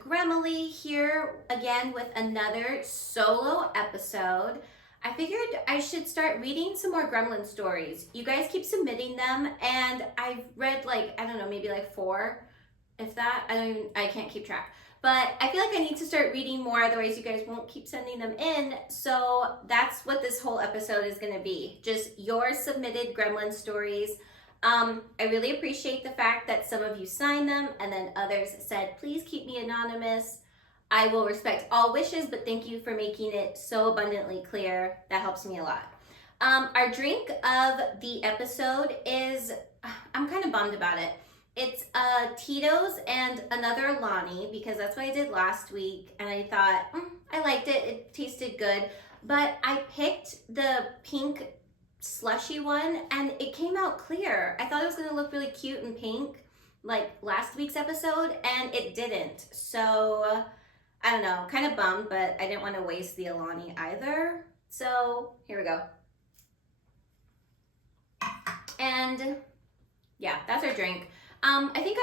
Gremlin here again with another solo episode. I figured I should start reading some more Gremlin stories. You guys keep submitting them, and I've read maybe like 4, if that. I can't keep track. But I feel like I need to start reading more, otherwise you guys won't keep sending them in. So that's what this whole episode is going to be. Just your submitted Gremlin stories. I really appreciate the fact that some of you signed them and then others said, please keep me anonymous. I will respect all wishes, but thank you for making it so abundantly clear. That helps me a lot. Our drink of the episode is, I'm kind of bummed about it. It's Tito's and another Lonnie, because that's what I did last week. And I thought, I liked it. It tasted good. But I picked the pink slushy one and it came out clear. I thought it was going to look really cute and pink like last week's episode, and it didn't. So I don't know, kind of bummed, but I didn't want to waste the Alani either. So here we go. And yeah, that's our drink. I think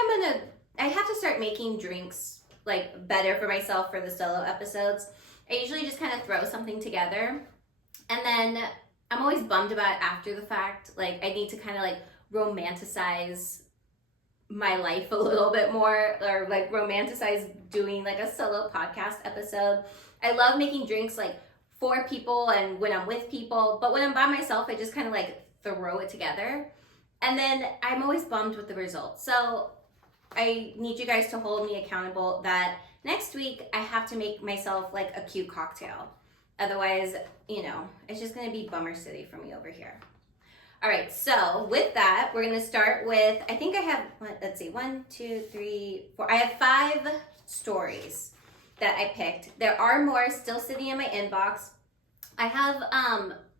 I have to start making drinks like better for myself for the solo episodes. I usually just kind of throw something together, and then I'm always bummed about it after the fact. Like, I need to kind of like romanticize my life a little bit more, or like romanticize doing like a solo podcast episode. I love making drinks like for people and when I'm with people, but when I'm by myself, I just kind of like throw it together. And then I'm always bummed with the results. So I need you guys to hold me accountable that next week I have to make myself like a cute cocktail. Otherwise, it's just gonna be bummer city for me over here. All right, so with that, we're gonna start with, I think I have, let's see, 1, 2, 3, 4. I have 5 stories that I picked. There are more still sitting in my inbox. I have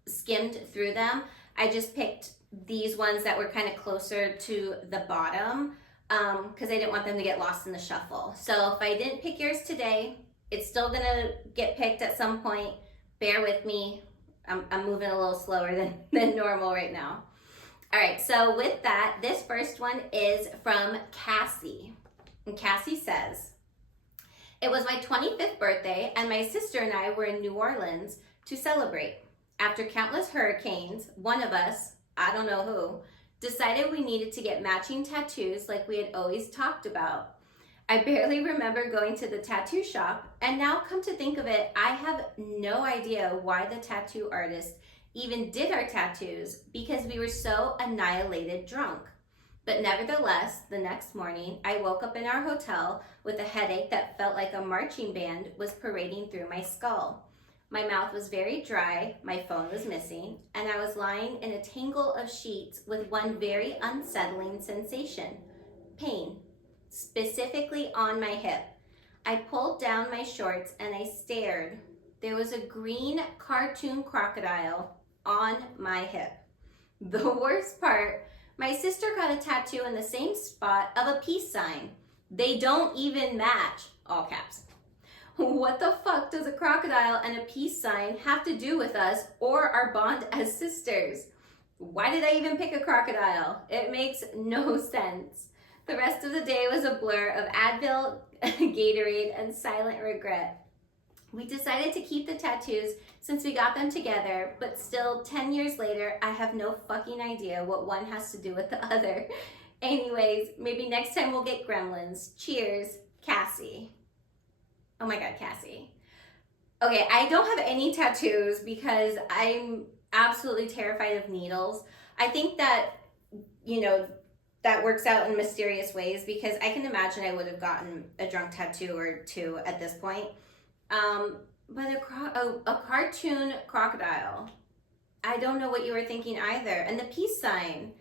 skimmed through them. I just picked these ones that were kind of closer to the bottom because I didn't want them to get lost in the shuffle. So if I didn't pick yours today, it's still gonna get picked at some point. Bear with me. I'm moving a little slower than normal right now. All right, so with that, this first one is from Cassie. And Cassie says, it was my 25th birthday and my sister and I were in New Orleans to celebrate. After countless hurricanes, one of us, I don't know who, decided we needed to get matching tattoos like we had always talked about. I barely remember going to the tattoo shop, and now come to think of it, I have no idea why the tattoo artist even did our tattoos because we were so annihilated drunk. But nevertheless, the next morning, I woke up in our hotel with a headache that felt like a marching band was parading through my skull. My mouth was very dry, my phone was missing, and I was lying in a tangle of sheets with one very unsettling sensation: pain, specifically on my hip. I pulled down my shorts and I stared. There was a green cartoon crocodile on my hip. The worst part, my sister got a tattoo in the same spot of a peace sign. They don't even match, all caps. What the fuck does a crocodile and a peace sign have to do with us or our bond as sisters? Why did I even pick a crocodile? It makes no sense. The rest of the day was a blur of Advil, Gatorade, and silent regret. We decided to keep the tattoos since we got them together, but still 10 years later, I have no fucking idea what one has to do with the other. Anyways, maybe next time we'll get Gremlins. Cheers, Cassie. Oh my God, Cassie. Okay, I don't have any tattoos because I'm absolutely terrified of needles. I think that, that works out in mysterious ways because I can imagine I would have gotten a drunk tattoo or 2 at this point. But a cartoon crocodile, I don't know what you were thinking either. And the peace sign,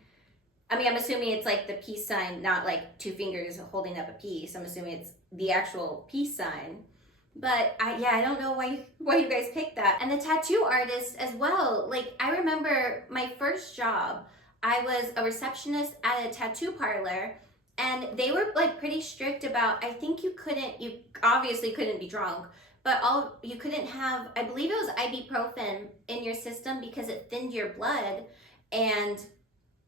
I'm assuming it's like the peace sign, not like 2 fingers holding up a peace. I'm assuming it's the actual peace sign. But I don't know why you guys picked that. And the tattoo artist as well. Like, I remember my first job, I was a receptionist at a tattoo parlor, and they were like pretty strict about, I think you obviously couldn't be drunk, but you couldn't have, I believe it was ibuprofen in your system because it thinned your blood and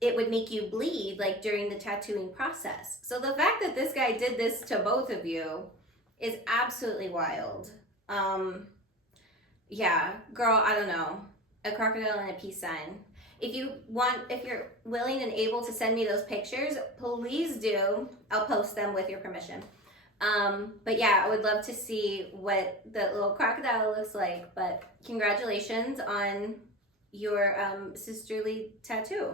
it would make you bleed like during the tattooing process. So the fact that this guy did this to both of you is absolutely wild. Yeah, girl, I don't know. A crocodile and a peace sign. If you're willing and able to send me those pictures, please do. I'll post them with your permission. But yeah, I would love to see what the little crocodile looks like. But congratulations on your sisterly tattoo.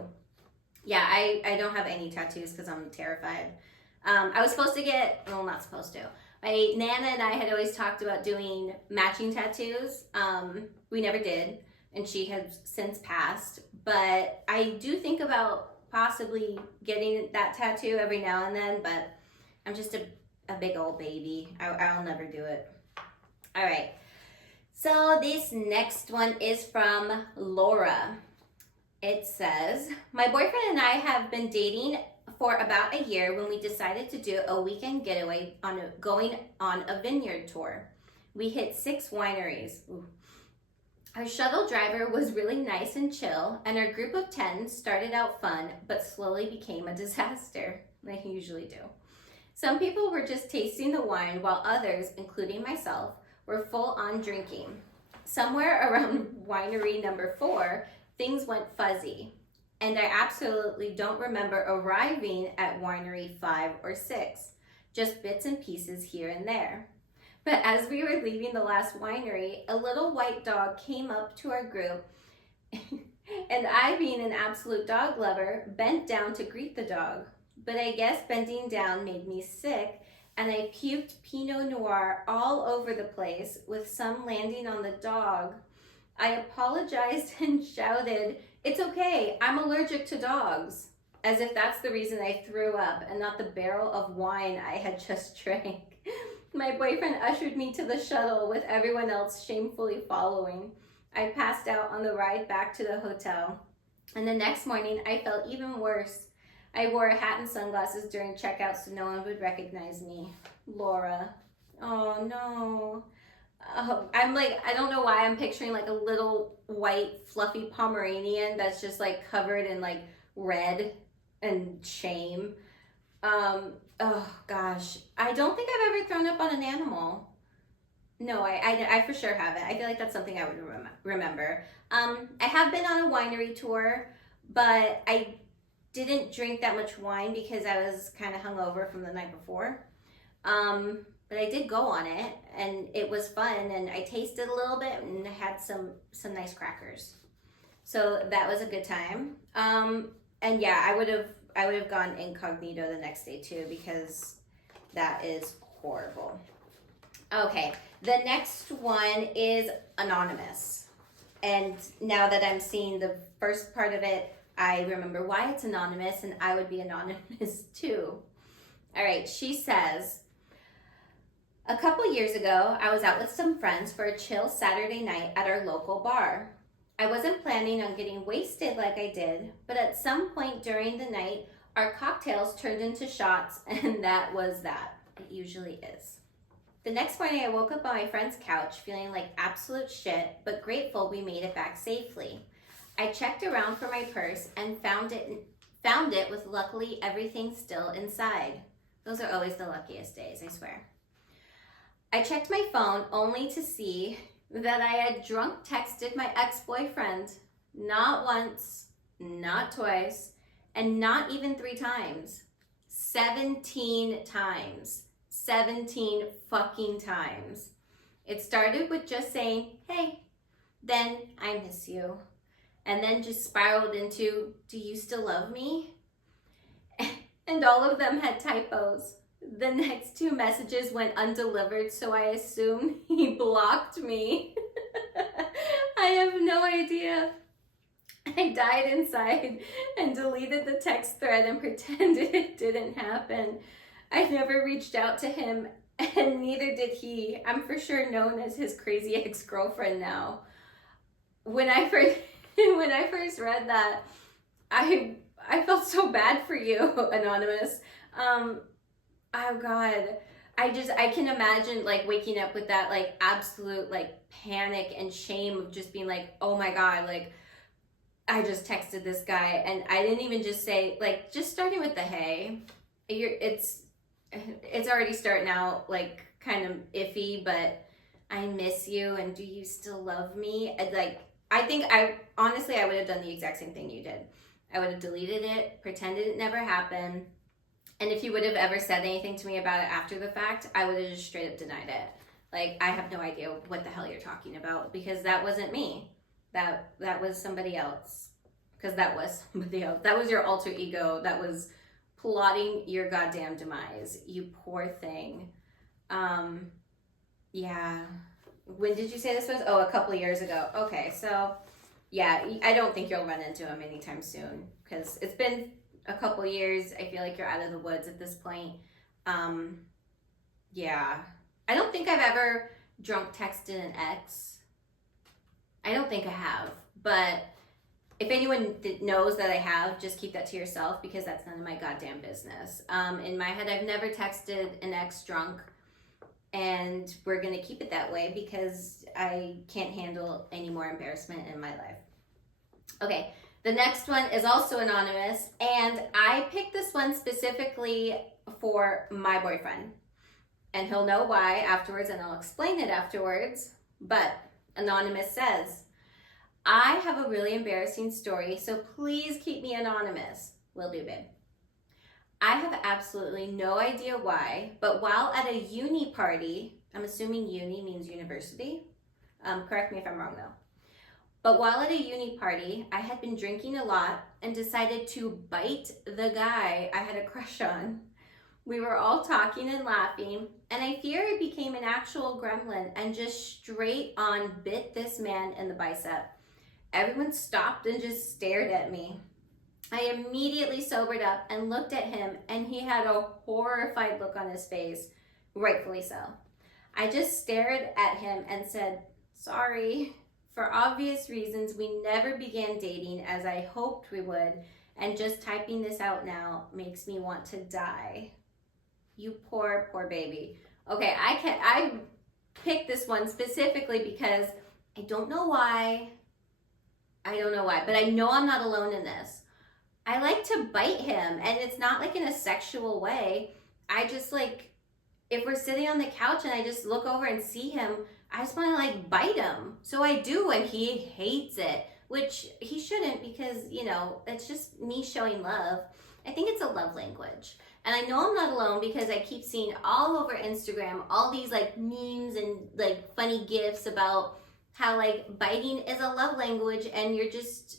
Yeah, I don't have any tattoos because I'm terrified. I was supposed to get, well, not supposed to. My Nana and I had always talked about doing matching tattoos. We never did, and she has since passed. But I do think about possibly getting that tattoo every now and then, but I'm just a big old baby. I'll never do it. All right. So this next one is from Laura. It says, my boyfriend and I have been dating for about a year when we decided to do a weekend getaway going on a vineyard tour. We hit 6 wineries. Ooh. Our shuttle driver was really nice and chill, and our group of 10 started out fun, but slowly became a disaster, like you usually do. Some people were just tasting the wine, while others, including myself, were full on drinking. Somewhere around winery number 4, things went fuzzy, and I absolutely don't remember arriving at winery 5 or 6, just bits and pieces here and there. But as we were leaving the last winery, a little white dog came up to our group, and I, being an absolute dog lover, bent down to greet the dog. But I guess bending down made me sick, and I puked Pinot Noir all over the place, with some landing on the dog. I apologized and shouted, "It's okay, I'm allergic to dogs," as if that's the reason I threw up and not the barrel of wine I had just drank. My boyfriend ushered me to the shuttle with everyone else shamefully following. I passed out on the ride back to the hotel, and the next morning I felt even worse. I wore a hat and sunglasses during checkout so no one would recognize me. Laura. Oh no. I'm like, I don't know why I'm picturing like a little white fluffy Pomeranian that's just like covered in like red and shame. Oh gosh, I don't think I've ever thrown up on an animal. No, I for sure haven't. I feel like that's something I would remember. I have been on a winery tour, but I didn't drink that much wine because I was kind of hungover from the night before. But I did go on it, and it was fun, and I tasted a little bit and had some nice crackers. So that was a good time. And yeah, I would have gone incognito the next day too, because that is horrible. Okay, the next one is anonymous. And now that I'm seeing the first part of it, I remember why it's anonymous, and I would be anonymous too. All right, she says, a couple years ago, I was out with some friends for a chill Saturday night at our local bar. I wasn't planning on getting wasted like I did, but at some point during the night, our cocktails turned into shots, and that was that. It usually is. The next morning, I woke up on my friend's couch feeling like absolute shit, but grateful we made it back safely. I checked around for my purse and found it with luckily everything still inside. Those are always the luckiest days, I swear. I checked my phone only to see that I had drunk texted my ex-boyfriend, not once, not twice, and not even 3 times. 17 times. 17 fucking times. It started with just saying, hey, then I miss you, and then just spiraled into, do you still love me? And all of them had typos. The next 2 messages went undelivered, so I assume he blocked me. I have no idea. I died inside and deleted the text thread and pretended it didn't happen. I never reached out to him, and neither did he. I'm for sure known as his crazy ex-girlfriend now. When I first read that, I felt so bad for you, Anonymous. Oh God, I can imagine like waking up with that like absolute like panic and shame of just being like, oh my God, like I just texted this guy and I didn't even just say, like, just starting with the hey, it's already starting out like kind of iffy, but I miss you and do you still love me? And like, I think I would have done the exact same thing you did. I would have deleted it, pretended it never happened. And if you would have ever said anything to me about it after the fact, I would have just straight up denied it. Like, I have no idea what the hell you're talking about, because that wasn't me. That was somebody else. Because that was somebody else. That was your alter ego. That was plotting your goddamn demise. You poor thing. Yeah. When did you say this was? Oh, a couple of years ago. Okay, so yeah, I don't think you'll run into him anytime soon, because it's been a couple of years. I feel like you're out of the woods at this point. Yeah. I don't think I've ever drunk texted an ex. I don't think I have, but if anyone knows that I have, just keep that to yourself, because that's none of my goddamn business. In my head, I've never texted an ex drunk, and we're gonna keep it that way because I can't handle any more embarrassment in my life. Okay, the next one is also anonymous, and I picked this one specifically for my boyfriend. And he'll know why afterwards, and I'll explain it afterwards. But anonymous says, I have a really embarrassing story, so please keep me anonymous. Will do, babe. I have absolutely no idea why, but while at a uni party, I'm assuming uni means university. Correct me if I'm wrong though. But while at a uni party, I had been drinking a lot and decided to bite the guy I had a crush on. We were all talking and laughing, and I fear I became an actual gremlin and just straight on bit this man in the bicep. Everyone stopped and just stared at me. I immediately sobered up and looked at him, and he had a horrified look on his face, rightfully so. I just stared at him and said, sorry. For obvious reasons, we never began dating as I hoped we would, and just typing this out now makes me want to die. You poor, poor baby. Okay, I picked this one specifically because I don't know why, but I know I'm not alone in this. I like to bite him, and it's not like in a sexual way. I just like, if we're sitting on the couch and I just look over and see him, I just want to like bite him. So I do, and he hates it, which he shouldn't, because, you know, it's just me showing love. I think it's a love language. And I know I'm not alone because I keep seeing all over Instagram all these like memes and like funny gifs about how like biting is a love language, and you're just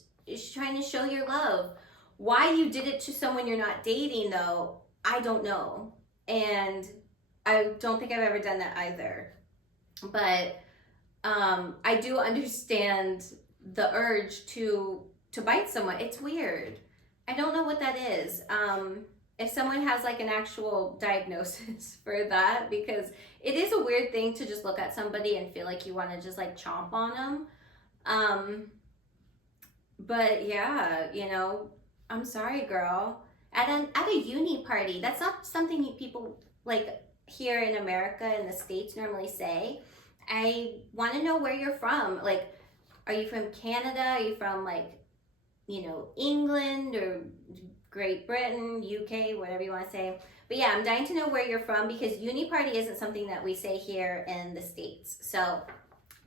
trying to show your love. Why you did it to someone you're not dating though, I don't know. And I don't think I've ever done that either. But I do understand the urge to bite someone. It's weird. I don't know what that is. If someone has like an actual diagnosis for that, because it is a weird thing to just look at somebody and feel like you want to just like chomp on them. But yeah, you know, I'm sorry, girl. At a uni party, that's not something people like here in America in the States normally say. I want to know where you're from. Like, are you from Canada? Are you from like, you know, England or Great Britain, UK, whatever you want to say. But yeah, I'm dying to know where you're from, because uni party isn't something that we say here in the States. So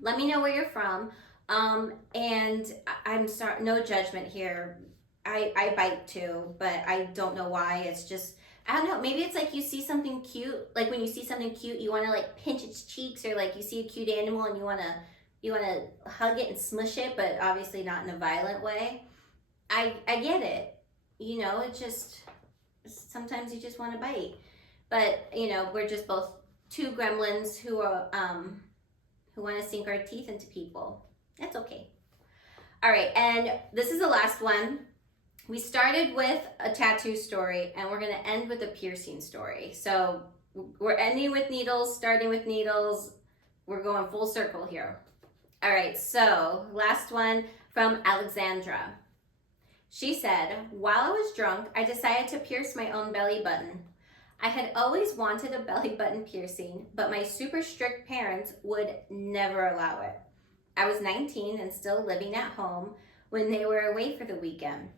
let me know where you're from. And I'm sorry, no judgment here. I bite too, but I don't know why. It's just, I don't know, maybe it's like you see something cute, like when you see something cute, you want to like pinch its cheeks, or like you see a cute animal and you want to hug it and smush it, but obviously not in a violent way. I get it. You know, it's just, sometimes you just want to bite. But, you know, we're just both two gremlins who are, who want to sink our teeth into people. That's okay. All right, and this is the last one. We started with a tattoo story, and we're going to end with a piercing story. So we're ending with needles, starting with needles. We're going full circle here. All right, so last one from Alexandra. She said, while I was drunk, I decided to pierce my own belly button. I had always wanted a belly button piercing, but my super strict parents would never allow it. I was 19 and still living at home when they were away for the weekend.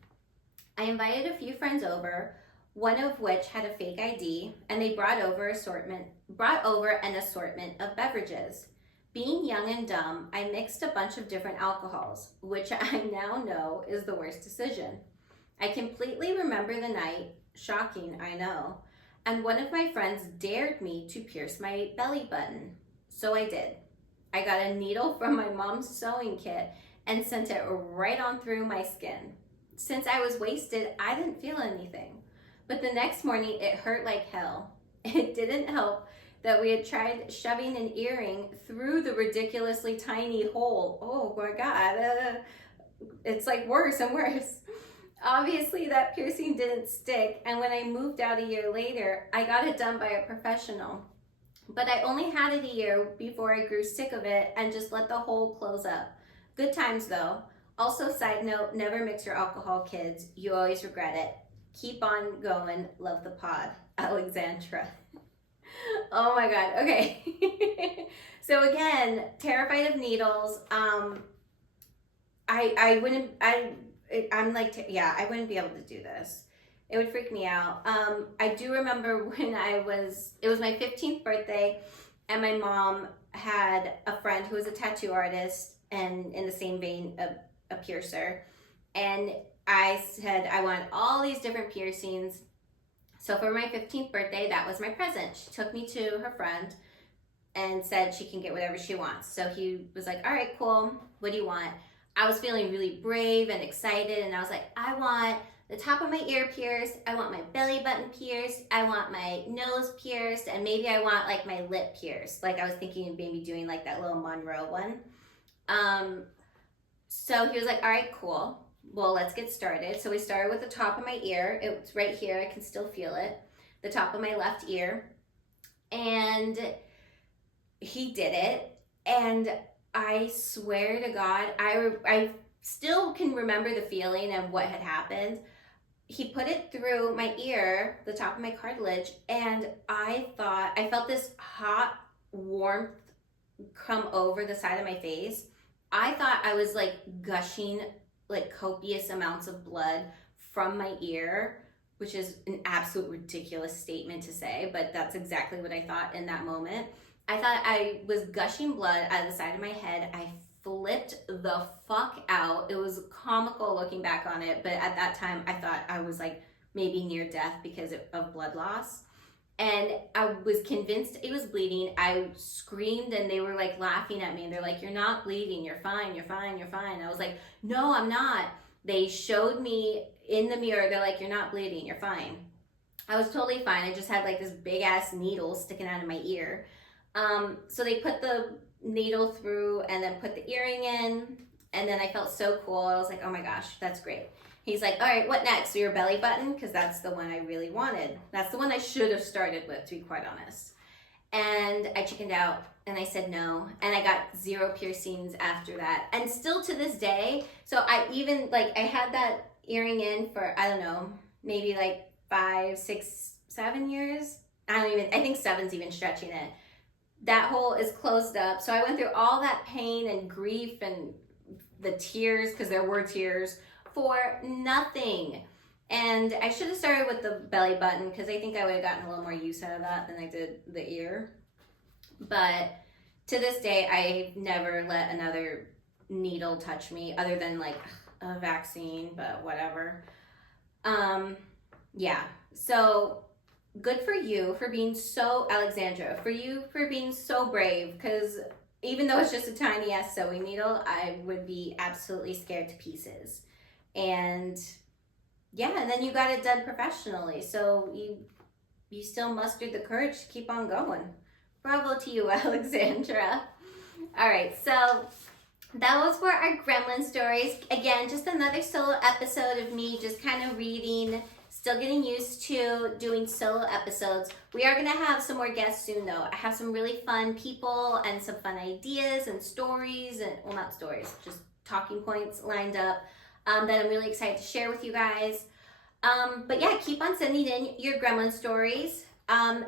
I invited a few friends over, one of which had a fake ID, and they brought over assortment brought over an assortment of beverages. Being young and dumb, I mixed a bunch of different alcohols, which I now know is the worst decision. I completely remember the night, shocking, I know, and one of my friends dared me to pierce my belly button. So I did. I got a needle from my mom's sewing kit and sent it right on through my skin. Since I was wasted, I didn't feel anything. But the next morning, it hurt like hell. It didn't help that we had tried shoving an earring through the ridiculously tiny hole. Oh my God, it's like worse and worse. Obviously, that piercing didn't stick, and when I moved out a year later, I got it done by a professional. But I only had it a year before I grew sick of it and just let the hole close up. Good times though. Also, side note, never mix your alcohol, kids. You always regret it. Keep on going. Love the pod. Alexandra. Oh my God. Okay. So again, terrified of needles. I'm like, yeah, I wouldn't be able to do this. It would freak me out. I do remember when it was my 15th birthday, and my mom had a friend who was a tattoo artist, and in the same vein, a piercer. And I said I want all these different piercings. So for my 15th birthday, that was my present. She took me to her friend and said she can get whatever she wants. So he was like, all right, cool. What do you want? I was feeling really brave and excited, and I was like, I want the top of my ear pierced, I want my belly button pierced, I want my nose pierced, and maybe I want like my lip pierced. Like I was thinking of maybe doing like that little Monroe one. So he was like, all right, cool. Well, let's get started. So we started with the top of my ear. It's right here. I can still feel it. The top of my left ear. And he did it. And I swear to God, I still can remember the feeling of what had happened. He put it through my ear, the top of my cartilage, and I felt this hot warmth come over the side of my face. I thought I was like gushing like copious amounts of blood from my ear, which is an absolute ridiculous statement to say, but that's exactly what I thought in that moment. I thought I was gushing blood out of the side of my head. I flipped the fuck out. It was comical looking back on it, but at that time I thought I was like maybe near death because of blood loss. And I was convinced it was bleeding. I screamed and they were like laughing at me. And they're like, you're not bleeding. You're fine. You're fine. You're fine. I was like, no, I'm not. They showed me in the mirror. They're like, you're not bleeding. You're fine. I was totally fine. I just had like this big ass needle sticking out of my ear. So they put the needle through and then put the earring in. And then I felt so cool. I was like, oh my gosh, that's great. He's like, all right, what next? So your belly button? Because that's the one I really wanted. That's the one I should have started with, to be quite honest. And I chickened out and I said no. And I got 0 piercings after that. And still to this day, so I even, like, I had that earring in for, I don't know, maybe like 5, 6, 7 years. I think 7's even stretching it. That hole is closed up. So I went through all that pain and grief and the tears, because there were tears, for nothing. And I should have started with the belly button, because I think I would have gotten a little more use out of that than I did the ear. But to this day, I've never let another needle touch me other than like a vaccine, but whatever. Yeah, so good for you for being so, Alexandra, for you for being so brave, because even though it's just a tiny ass sewing needle, I would be absolutely scared to pieces. And yeah, and then you got it done professionally, so you still mustered the courage to keep on going. Bravo to you, Alexandra. All right, so that was for our gremlin stories. Again, just another solo episode of me just kind of reading, still getting used to doing solo episodes. We are going to have some more guests soon, though. I have some really fun people and some fun ideas and stories, and well, not stories, just talking points lined up that I'm really excited to share with you guys. But yeah, keep on sending in your gremlin stories.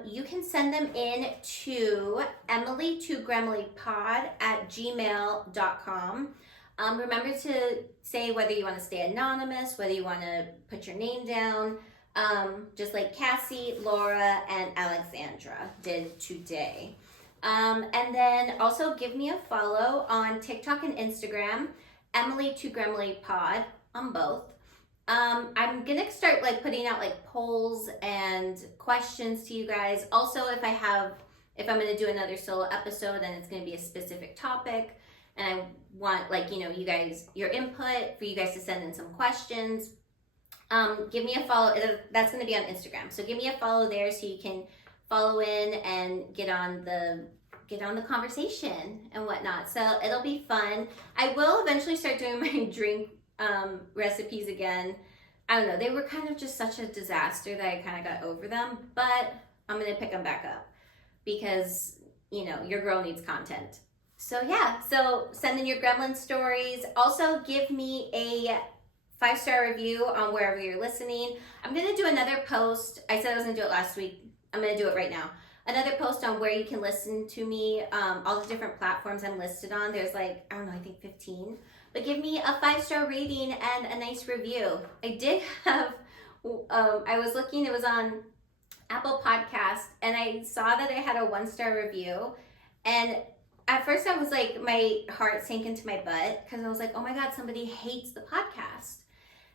You can send them in to emily2gremlinpod@gmail.com. Remember to say whether you want to stay anonymous, whether you want to put your name down. just like Cassie, Laura, and Alexandra did today. And then also give me a follow on TikTok and Instagram, Emily2Gremlin on both. I'm gonna start like putting out like polls and questions to you guys. Also, if I'm gonna do another solo episode and it's gonna be a specific topic, and I want like, you know, your input for you guys to send in some questions, give me a follow. That's gonna be on Instagram. So give me a follow there so you can follow in and get on the conversation and whatnot. So it'll be fun. I will eventually start doing my drink recipes again. I don't know, they were kind of just such a disaster that I kind of got over them, but I'm gonna pick them back up because, you know, your girl needs content. So yeah, so send in your gremlin stories. Also give me a 5-star review on wherever you're listening. I'm gonna do another post. I said I was gonna do it last week. I'm gonna do it right now. Another post on where you can listen to me, all the different platforms I'm listed on. There's like, I don't know, I think 15. But give me a 5-star rating and a nice review. I did have, I was looking, it was on Apple Podcast, and I saw that I had a 1-star review. And at first I was like, my heart sank into my butt because I was like, oh my God, somebody hates the podcast.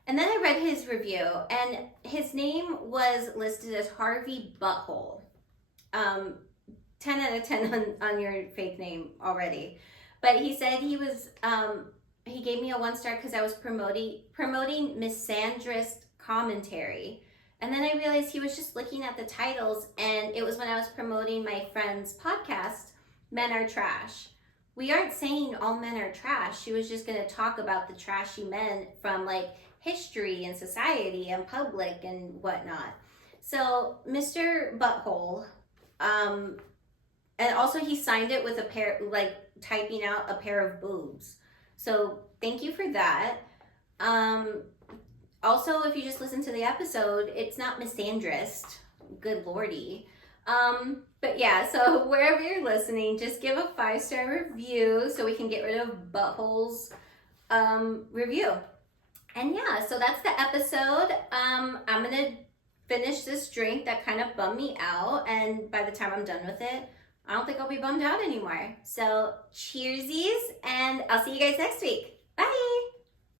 And then I read his review, and his name was listed as Harvey Butthole. 10 out of 10 on your fake name already. But he said he was, he gave me a 1-star because I was promoting misandrist commentary. And then I realized he was just looking at the titles, and it was when I was promoting my friend's podcast, Men Are Trash. We aren't saying all men are trash. She was just going to talk about the trashy men from like history and society and public and whatnot. So Mr. Butthole, and also he signed it with a pair, like typing out a pair of boobs. So thank you for that. Also, if you just listen to the episode, it's not misandrist. Good lordy. But yeah, so wherever you're listening, just give a 5-star review so we can get rid of Butthole's review. And yeah, so that's the episode. I'm gonna finish this drink that kind of bummed me out, and by the time I'm done with it, I don't think I'll be bummed out anymore. So cheersies, and I'll see you guys next week. Bye!